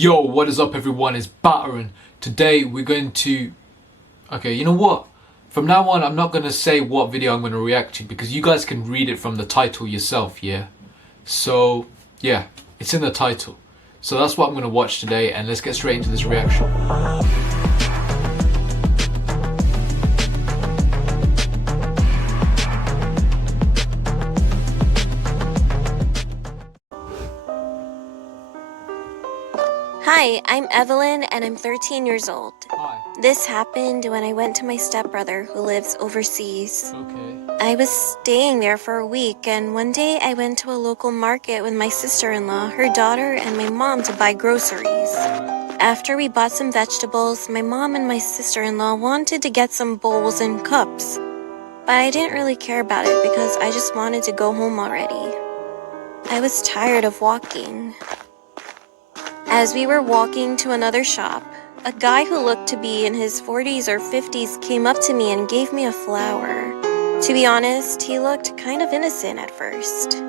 Yo, what is up everyone? It's Batteren. Today we're going to... Okay, you know what? From now on I'm not going to say what video I'm going to react to because you guys can read it from the title yourself, yeah? So, yeah, it's in the title. So that's what I'm going to watch today, and let's get straight into this reaction. Hi, I'm Evelyn and I'm 13 years old. Hi. This happened when I went to my stepbrother who lives overseas. Okay. I was staying there for a week, and one day I went to a local market with my sister-in-law, her daughter, and my mom to buy groceries. After we bought some vegetables, my mom and my sister-in-law wanted to get some bowls and cups. But I didn't really care about it because I just wanted to go home already. I was tired of walking. As we were walking to another shop, a guy who looked to be in his 40s or 50s came up to me and gave me a flower. To be honest, he looked kind of innocent at first.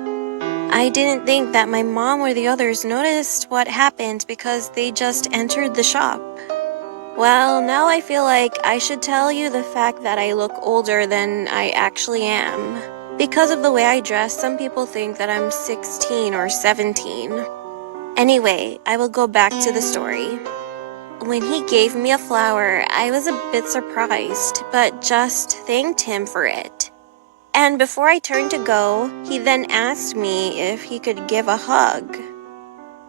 I didn't think that my mom or the others noticed what happened because they just entered the shop. Well, now I feel like I should tell you the fact that I look older than I actually am. Because of the way I dress, some people think that I'm 16 or 17. Anyway, I will go back to the story. When he gave me a flower, I was a bit surprised, but just thanked him for it. And before I turned to go, he then asked me if he could give a hug.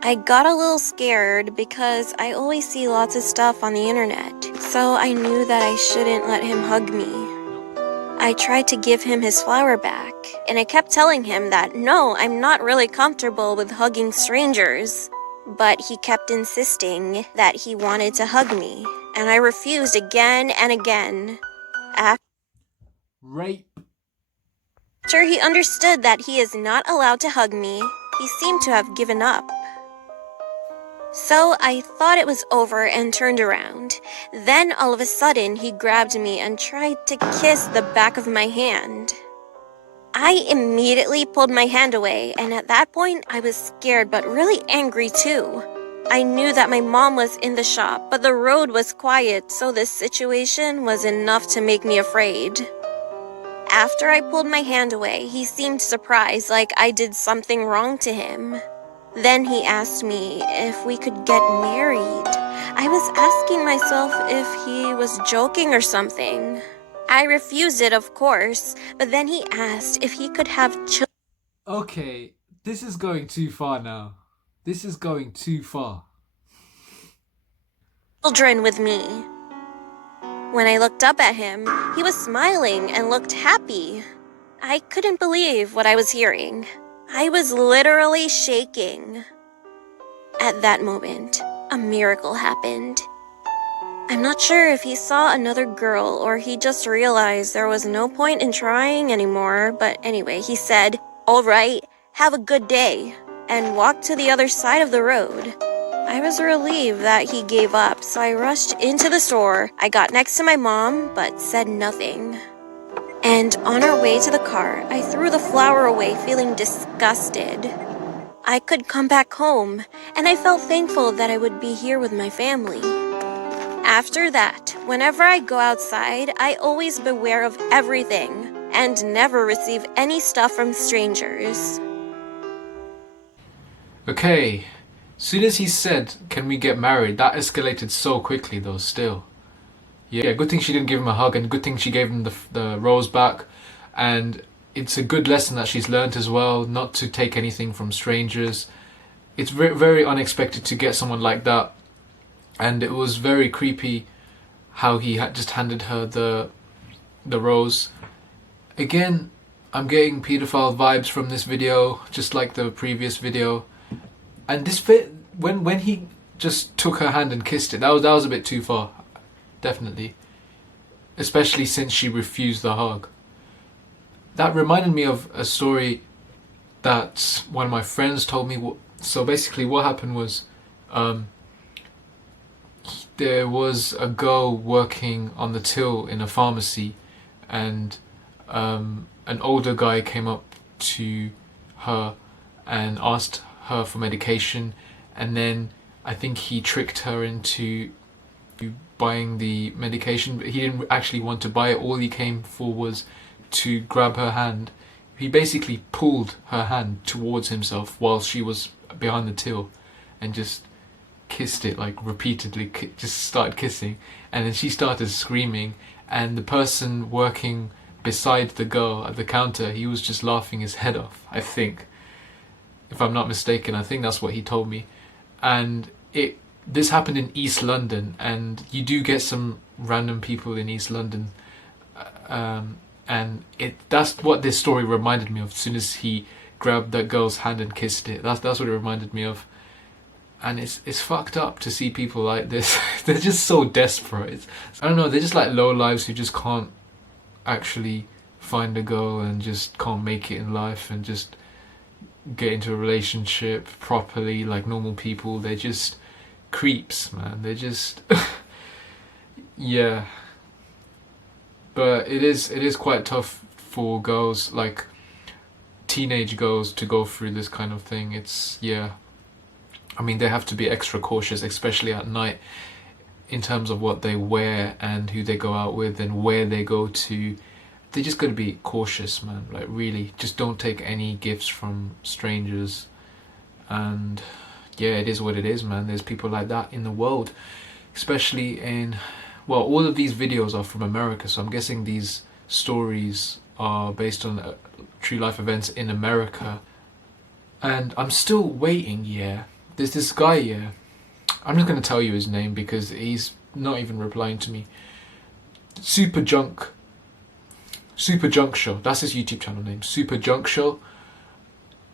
I got a little scared because I always see lots of stuff on the internet, so I knew that I shouldn't let him hug me. I tried to give him his flower back, and I kept telling him that no, I'm not really comfortable with hugging strangers. But he kept insisting that he wanted to hug me, and I refused again and again. Rape. After he understood that he is not allowed to hug me, he seemed to have given up. So I thought it was over and turned around. Then all of a sudden he grabbed me and tried to kiss the back of my hand. I immediately pulled my hand away, and at that point I was scared but really angry too. I knew that my mom was in the shop, but the road was quiet, so this situation was enough to make me afraid. After I pulled my hand away, he seemed surprised, like I did something wrong to him. Then he asked me if we could get married. I was asking myself if he was joking or something. I refused it, of course, but then he asked if he could have Okay, this is going too far now. This is going too far. children with me. When I looked up at him, he was smiling and looked happy. I couldn't believe what I was hearing. I was literally shaking. At that moment, a miracle happened. I'm not sure if he saw another girl or he just realized there was no point in trying anymore, but anyway, he said, "All right, have a good day," and walked to the other side of the road. I was relieved that he gave up, so I rushed into the store. I got next to my mom, but said nothing. And on our way to the car, I threw the flower away, feeling disgusted. I could come back home, and I felt thankful that I would be here with my family. After that, whenever I go outside, I always beware of everything and never receive any stuff from strangers. Okay, soon as he said, "Can we get married?" that escalated so quickly though, still. Yeah, good thing she didn't give him a hug, and good thing she gave him the rose back. And it's a good lesson that she's learnt as well, not to take anything from strangers. It's very, very unexpected to get someone like that. And it was very creepy how he had just handed her the rose. Again, I'm getting pedophile vibes from this video, just like the previous video. And this fit when he just took her hand and kissed it, that was a bit too far. Definitely. Especially since she refused the hug. That reminded me of a story that one of my friends told me. So basically what happened was, there was a girl working on the till in a pharmacy, and an older guy came up to her and asked her for medication, and then I think he tricked her into buying the medication, but he didn't actually want to buy it. All he came for was to grab her hand. He basically pulled her hand towards himself while she was behind the till and just kissed it like repeatedly, just started kissing, and then she started screaming, and the person working beside the girl at the counter, he was just laughing his head off, I think, if I'm not mistaken. I think that's what he told me. And this happened in East London, and you do get some random people in East London, and that's what this story reminded me of. As soon as he grabbed that girl's hand and kissed it, that's what it reminded me of. And it's fucked up to see people like this. They're just so desperate. I don't know, they're just like low lives who just can't actually find a girl and just can't make it in life and just get into a relationship properly like normal people. They're just creeps, man. They're just yeah. But it is quite tough for girls, like teenage girls, to go through this kind of thing. It's, yeah, I mean, they have to be extra cautious, especially at night, in terms of what they wear and who they go out with and where they go to. They just gotta be cautious, man. Like, really, just don't take any gifts from strangers. And yeah, it is what it is, man. There's people like that in the world, especially in, well, all of these videos are from America, so I'm guessing these stories are based on true life events in America. And I'm still waiting, yeah. There's this guy, yeah. I'm not going to tell you his name because he's not even replying to me. Super Junk Show. That's his YouTube channel name. Super Junk Show.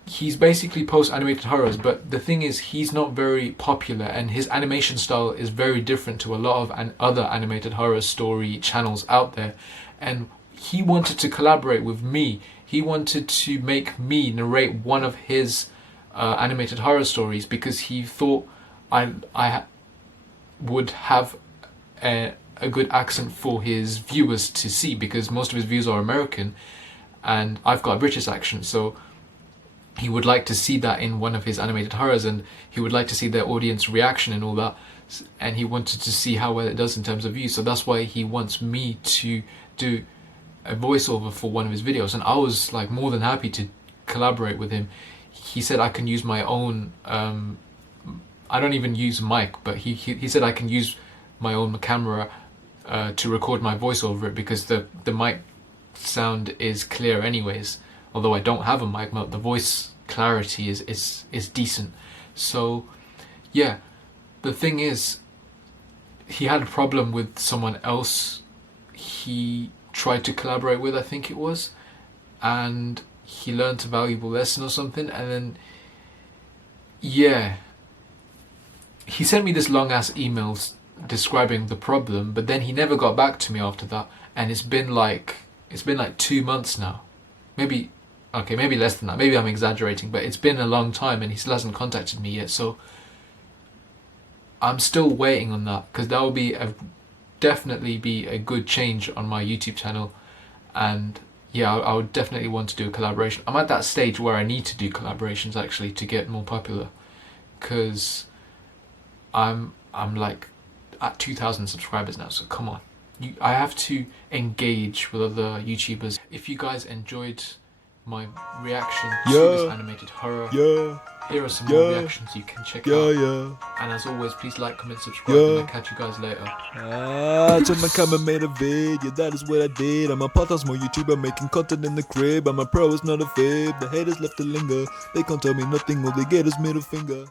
He's basically post animated horrors, but the thing is, he's not very popular, and his animation style is very different to a lot of other animated horror story channels out there. And he wanted to collaborate with me. He wanted to make me narrate one of his animated horror stories because he thought I would have a good accent for his viewers to see, because most of his views are American and I've got a British accent, so he would like to see that in one of his animated horrors, and he would like to see their audience reaction and all that, and he wanted to see how well it does in terms of views. So that's why he wants me to do a voiceover for one of his videos, and I was like more than happy to collaborate with him. He said I can use my own I don't even use a mic, but he said I can use my own camera to record my voice over it, because the mic sound is clear anyways. Although I don't have a mic, the voice clarity is decent. So yeah, the thing is, he had a problem with someone else he tried to collaborate with, I think it was, and he learned a valuable lesson or something, and then yeah, he sent me this long ass email describing the problem, but then he never got back to me after that, and it's been like 2 months now, maybe less than that, maybe I'm exaggerating, but it's been a long time and he still hasn't contacted me yet. So I'm still waiting on that, because that will definitely be a good change on my YouTube channel. And yeah, I would definitely want to do a collaboration. I'm at that stage where I need to do collaborations actually to get more popular, because I'm like at 2,000 subscribers now, so come on. I have to engage with other YouTubers. If you guys enjoyed my reaction to this animated horror, here are some more reactions you can check out. And as always, please like, comment, subscribe, and I'll catch you guys later. Took my camera, made a vid, yeah, that is what I did. I'm a podcast more YouTuber making content in the crib. I'm a pro, it's not a fib. The haters left to linger. They can't tell me nothing, all they get is middle finger.